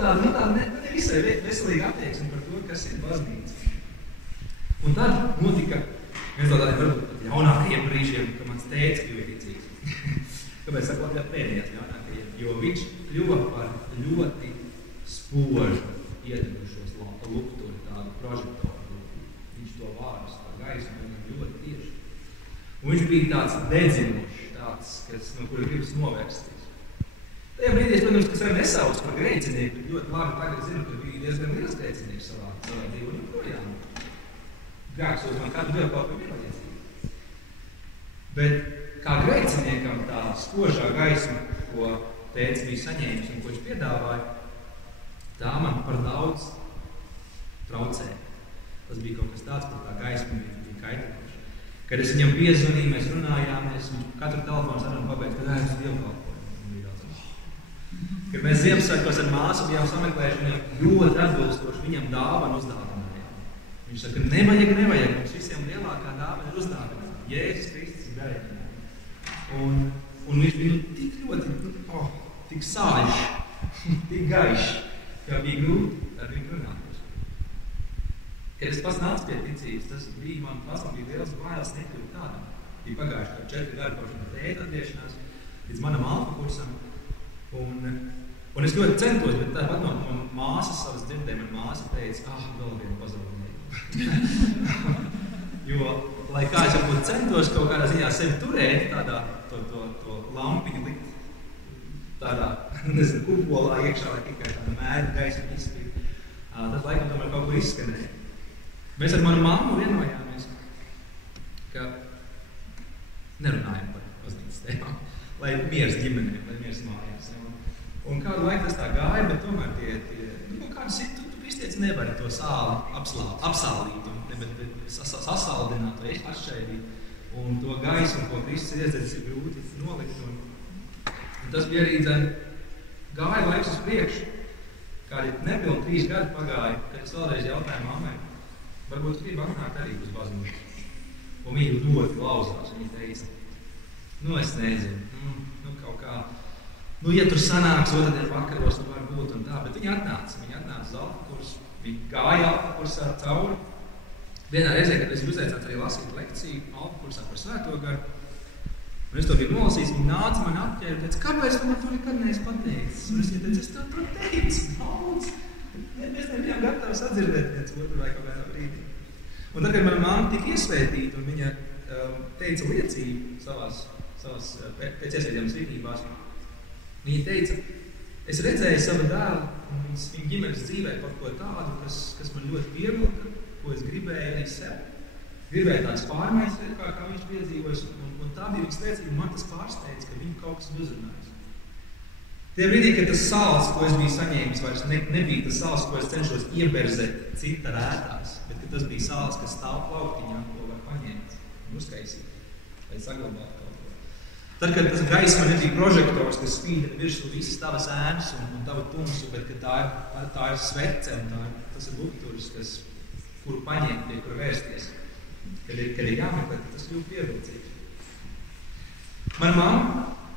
tāda nevisai veselīga attieksme par to, kas ir baznīca. Un tad notika viens no tādiem varbūt pat jaunākajiem brīžiem, ka mans tētis kļuva ticīgs. Kāpēc saku Latvijā pēdējās jaunākajiem? Jo viņš kļuva par ļoti spožu iedevušos lukturi, tādu prožektoru. Viņš to vārus par gaismu, viņam ļoti tieši. Un viņš bija tāds dedzinušs, tāds, no kura gribas novērsties. Tajā brīdī, protams, kas arī nesauc par grēcinieku, ļoti labi tagad zinu, ka bija diezgan liels grēcinieks savā dzīvē un joprojām. Grēks uz man katru dievu kaut ko ir vajadzīgi. Bet kā grēciniekam tā spožā gaisma, ko tētis bija saņēmis un ko viņš piedāvāja, tā man par daudz traucēja. Tas bija kaut kas tāds, par tā gaisma bija kaitinoša. Kad es viņam piezvanīju, mēs runājāmies, viņš katru telefonu sarunu pabeidz, kad ēs uz dievkalpojumu. Kad mēs Ziemassvētkos ar māsu bijām sameklējuši, viņam ļoti atbilstoši viņam dāvanu uzdāvinājām. Viņš saka, nevajag, mums visiem lielākā dāvana ir uzdāvinājuma. Jēzus Kristus ir garīgājums. Un viņš bija tik ļoti, tik sāļš, tik gaišs, kā bija grūti ar viņu runāt. Kad es pats nācu pie ticības, tas bija man bija liels bailes nekļūt tādam. Bija pagājuši kā 4 gadi kopš no tēta atgriešanās līdz manam alfa kursam. Un es ļoti centos, bet tāpat no māsas savas dzirdēm, man māsa teica, vēl vienu pazaudēju. Jo, lai kā es varbūt centos kaut kādā ziņā sevi turēt, tādā to lampiņu likt tādā, kupolā iekšā, lai tikai tāda mēra gaisa izspīd. Tas laikam tomēr kaut kur izskanēja. Mēs ar manu mammu vienojāmies, ka nerunājam par baznīcas tēmām, lai miers ģimenē, lai miers mājās. Un kādu laiku tas tā gāja, bet tomēr tu kristietis nevari to sāli apsālīt, bet sasaldināt vai atšķaidīt. Un to gaismu, ko Kristus ir iedzedzis, ir grūti nolikt. Un tas bija arī gāja laiks uz priekšu. Kādi nepilni 3 gadi pagāja, kad es vēlreiz jautāju mammai, varbūt gribu atnākt arī uz baznīcu. Un viņa ļoti lauzās. Viņa teica, es nezinu, kaut kā, ja tur sanāks otrdien vakaros, tad var būt un tā. Bet viņa atnāca uz alfa kursu, viņa gāja alfa kursā cauri. Vienā reizē, kad es uzaicināts arī lasīt lekciju alfa kursā par Svēto garu, un es to biju nolasījis, viņa nāca man apķēra un teica, kāpēc tu man to nekad neesi pateicis? Un es viņai teicu, es to teicu, daudz. Mēs nebijām gatavi sadzirdēt viens otru vai kaut kādā brīdī. Un tad, kad mana mamma tika iesvētīta un viņa teica liecību savās pēc iesvētījuma svinībās, viņa teica, es redzēju savu dēlu un viņa ģimenes dzīvē par ko tādu, kas man ļoti pievilka, ko es gribēju arī sev. Gribēju tāds pārmaiņas, kā viņš piedzīvojas, un tā bija viņas liecība, man tas pārsteidz, ka viņu kaut kas uzrunājas. Tie brīdī, kad tas sāls, ko es biju saņēmis, vairs nebija tas sāls, ko es cenšos ieberzēt cita rētās, bet ka tas bija sāls, kas stāv plauktiņā, ko var paņemt un uzkaisīt, lai saglabāt kaut ko. Tad, kad tas gaisma nebija prožektors, kas spīdina virsū visas tavas ēnas un tavu tumsu, bet ka tā ir svece un tas ir lukturis, kuru paņemt, pie kura vērsties, kad ir jāmeklē, tas kļūst pievilcīgs. Mana mamma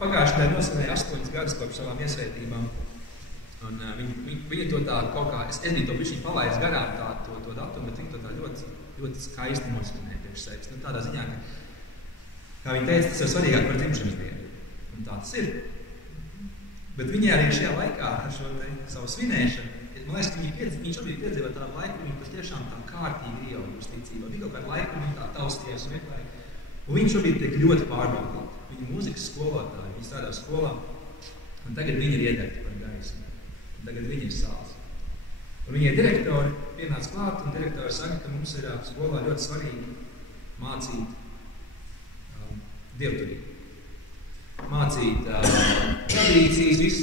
pagājušajā gadā nosvinēja 8 gadus kopš savām iesvētībām. Un viņa to tā kaut kā, es biju to bišķiņ palaidis garām to datumu, bet viņa to tā ļoti, ļoti skaisti nosvinēja priekš sevis. Tādā ziņā, kā viņa teica, tas ir svarīgāk par dzimšanas dienu. Un tā tas ir. Bet viņai arī šajā laikā ar šo savu svinēšanu, man liekas, ka viņa šobrīd piedzīvo tādu laiku, viņa patiešām tā kārtīgi ieaugusi ticībā. Bija kaut kādu laiku, viņa tā tausties un meklēja. Un viņa šobrīd tiek ļoti pārbaudīta. Viņa mūzikas skolotāja, viņa strādā skolā, un tagad viņa ir iedegta par gaismu. Un tagad viņa ir sāls. Un viņai direktori pienāca klāt, un direktori saka, ka mums ir skolā ļoti svarīgi mācīt dievturību. Mācīt tradīcijas, visus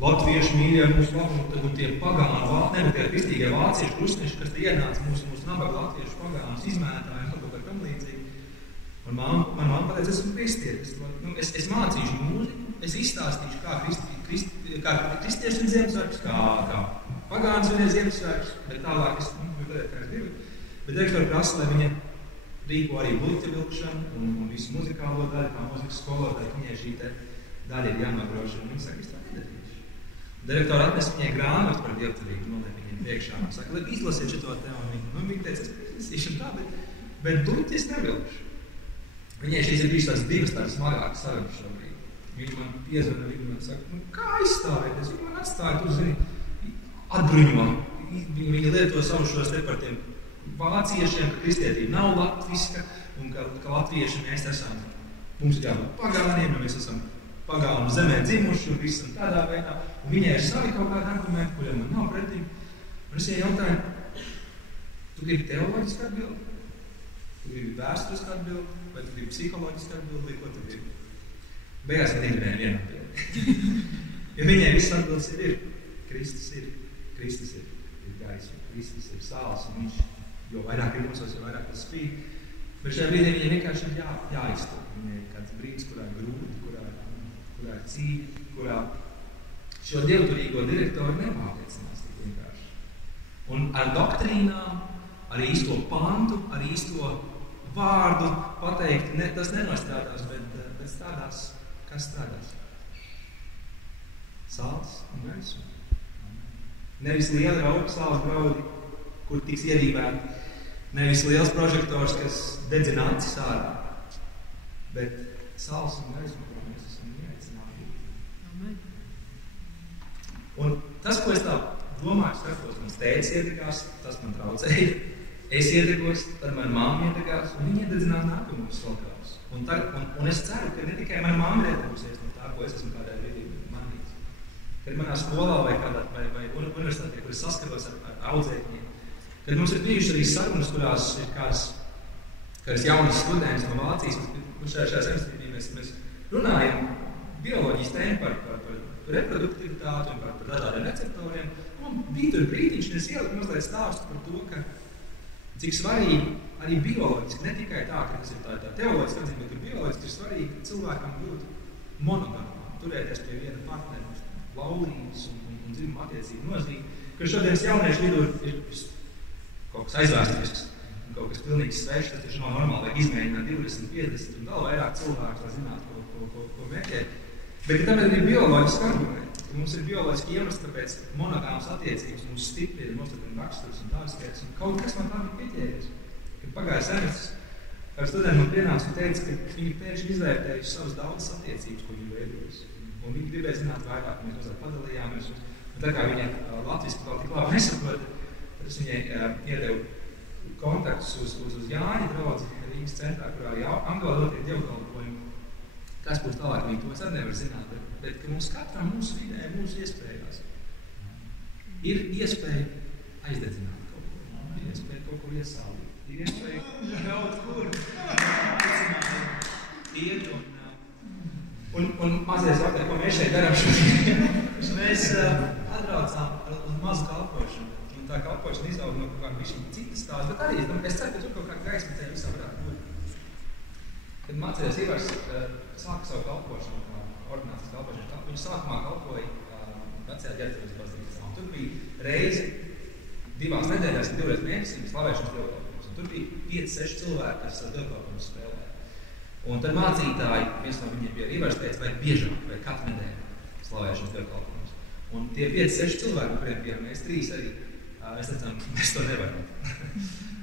latviešu mīļie mūsu un tie pagāni, nevis tie kristīgie vāciešu krustneši, kas te ienāca mūsu nabaga latviešu pagānus, izmētāji un kaut kā tam līdzīgi. Un man mamma pateica, esmu kristietis. Es mācīšu mūziku, es izstāstīšu, kā kristieši ir Ziemassvētkus, kā pagāns ir Ziemassvētkus, bet tālāk es gribu. Bet direktori prasa, lai viņa rīko arī bluķa vilkšanu un visu muzikālo daļu, kā mūzikas skolotāji, viņai šī te daļa ir jānogroša, un viņa saka, es tā nedarīšu. Direktori atnes viņai grāmatu par dievturību, notiek viņiem priekšā. Viņa saka, lai izlasiet šito te, un viņa teica, es izlasīšu tā, bet būti es nevilkšu. Viņai šīs ir bijušas divas tādas smagākas sarunas šobrīd. Viņa man piezvana, viņa man saka, kā aizstāvieties? Viņa man atstāja, tu zini, atbruņo. Viņa lieto savu šos te par tiem vāciešiem, ka kristietība nav latviska, un ka latvieši mēs esam, mums ir jābūt pagāniem, mēs esam pagānu zemē dzimuši un visam tādā veidā. Un viņai ir savi kaut kādi argumenti, kuriem man nav pretim. Un es viņai jautāju, tu gribi teoloģisku atbildi? Tu gribi vēsturisku atbildi? Vai tu gribi psiholoģisku atbildi? Vai ko tu gribi? Beigās viņa negribēja vienu atbildi. Jo viņai viss atbildes ir. Kristus ir gaisma, Kristus ir sāls, un viņš, jo vairāk ir mūsos, jo vairāk tas spīd. Bet šajā brīdī viņai vienkārši ir jāiztur. Viņai ir kāds brīdis, kurā ir grūti, kurā ir cīņa, kurā šo dievturīgo direktoru nepārliecinās tik vienkārši. Un ar doktrīnām, ar īsto pantu, ar īsto vārdu pateikt, tas nenostrādās, bet strādās, kas strādās? Sāls un gaisma. Nevis liela rauga sāls graudi, kur tiks ierīvēti. Nevis liels prožektors, kas dedzina acis ārā. Bet sāls un gaisma, ko mēs esam ieaicināti. Un tas, ko es tā domāju, skatos, mans tētis iedegās, tas man traucēja. Es iedegos, tad mana mamma iedegās, un viņi iededzinās nākamos salkās. Un es ceru, ka ne tikai mana mamma iedegosies no tā, ko es esmu kādai brīdī manīts. Kad manā skolā vai universitātē, kur es saskaros ar audzēkņiem, kad mums ir bijuši arī sarunas, kurās ir kāds jaunas students no Vācijas, un šajā semestrī mēs runājam bioloģijas tēmu par reproduktivitāti un par dažādiem receptoriem. Un bija tur brīdiņš, un es ieliku mazliet stāstu par to, ka cik svarīgi arī bioloģiski, ne tikai tā, ka tas ir tā teoloģiski atzīme, bet bioloģiski ir svarīgi, ka cilvēkam būtu monogamām, turēties pie viena partnera, laulības un dzimuma attiecību nozīme, ka šodienas jauniešu vidū ir kaut kas aizvēsturisks un kaut kas pilnīgi svešs, tas taču nav normāli, vajag izmēģināt 20, 50 un vēl vairāk cilvēku, lai zinātu, ko meklēt. Bet tam ir bioloģiski argumenti, ka mums ir bioloģiski iemesli, kāpēc monogāmas attiecības mums stiprina, nostiprina raksturs un tādas lietas. Un kaut kas man tā bija pieķēries, kad pagāja semestris, ar studenti man pienāca un teica, ka viņi pēkšņi izvērtējuši savas daudzas attiecības, ko viņi veidojas. Un viņi gribēja zināt vairāk, mēs mazāk padalījāmies. Un tā kā viņa latviski vēl tik labi nesaprot, tad es viņai iedevu kontaktus uz Jāņa draudzi Rīgas centrā, kurā angļu valodā dievkalpojumi. Kas būs tālāk, viņi to es arī nevar zināt, bet ka mums katram mūsu vidē, mūsu iespējās ir iespēja aizdedzināt kaut ko, ir iespēja kaut ko iesālīt, ir iespēja kaut kur iet un mazliet jautāt, ko mēs šeit darām šodien. Mēs atbraucām uz mazu kalpošanu, un tā kalpošana izauga no kaut kāda bišķiņa citas tās, bet arī es ceru, ka tur kaut kā gaisma tajā visā varētu būt. Kad mācījās Ivars sāka savu kalpošanu, ordinācijas kalpošanu, viņš sākumā kalpoja vecajā ģenerālās baznīcā. Tur bija reizi, 2 nedēļās, 2 mēnesī slavēšanas dievkalpojumus. Tur bija 5-6 cilvēki, kas dievkalpojumus spēlēja. Un tad mācītāji, viens no viņiem bija Ivars, teica, vajag biežāk, vai katru nedēļu slavēšanas dievkalpojumus. Un tie 5-6 cilvēki, kuriem bijām mēs 3 arī, mēs teicām, mēs to nevaram.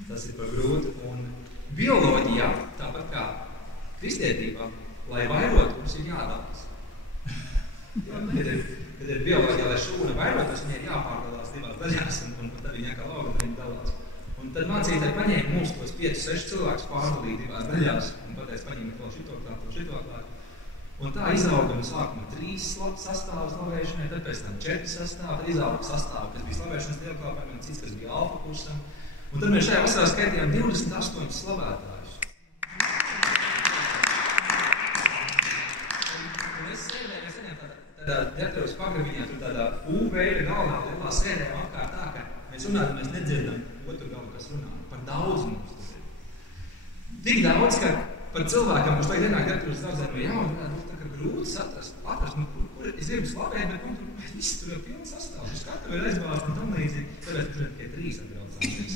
Tas ir par grūti. Un bioloģijā, tāpat kā kristietībā, lai vairot, mums ir jādalās. Kad ir bioloģijā, lai šūna vairotas, viņai ir jāpārdalās 2 daļās, un tad viņa kā lauga, tad viņa dalās. Un tad mācītāji paņēma mums tos 5-6 cilvēkus pārdalīt 2 daļās, un pateica, paņēma vēl šito klāt. Un tā izauga no sākuma 3 sastāvu slavēšanai, tad pēc tam 4 sastāvu, tad izauga sastāvu, kas bija slavēšanas dievkalpojumiem, cits, kas bija alfa kursam. Un tad mēs šajā vasarā skaitījām 28 slavētājus. Tādā ģenerālas pagrabiņā, tur tādā U-veida galvā, lielā sēdē apkārt tā, ka mēs runājam, mēs nedzirdam otru galu, kas runā. Par daudz mums tas ir. Tik daudz, ka par cilvēkam, kurš tagad ienāk ģenerālas daudzē no jauna, tā kā grūti atrast, kur es gribu slavēt, bet viss tur jau pilns sastāvs. Uz katru ir aizbāzt un tam līdzīgi. Tāpēc tur ir tikai 3 atbraucāmies.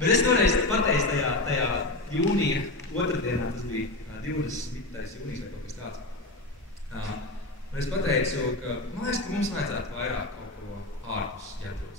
Bet es toreiz pateicu tajā jūnija 2. dienā, tas bija 20. jūnijas vai kaut kas tāds. Un es pateicu, ka man liekas, ka mums vajadzētu vairāk kaut ko ārpus ģērbtos.